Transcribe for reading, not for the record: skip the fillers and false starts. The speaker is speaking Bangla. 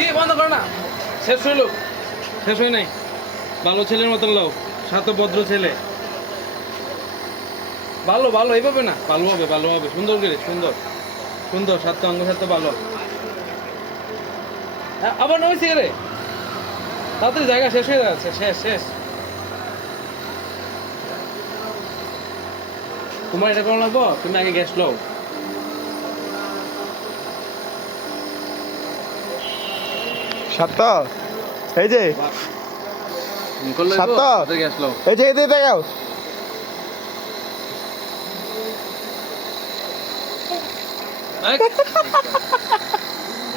কি বন্ধ কর না, শেষ হইলো, শেষ হয় নাই। ভালো ছেলের মতন লোক, সাথে ভদ্র ছেলে, ভালো ভালো এইভাবে না, ভালো হবে ভালো হবে, সুন্দর করে সুন্দর সুন্দর, সাথে অঙ্গ সাথে ভালো। আবার নইছি রে, তাড়াতাড়ি জায়গা শেষ হয়ে যাচ্ছে, শেষ শেষ। তোমার এটা করা লাগবো, তুমি আগে গ্যাস লও। সাত এই যে সাত গ্যাস লও। এই যে এদিকে দেখাও এই,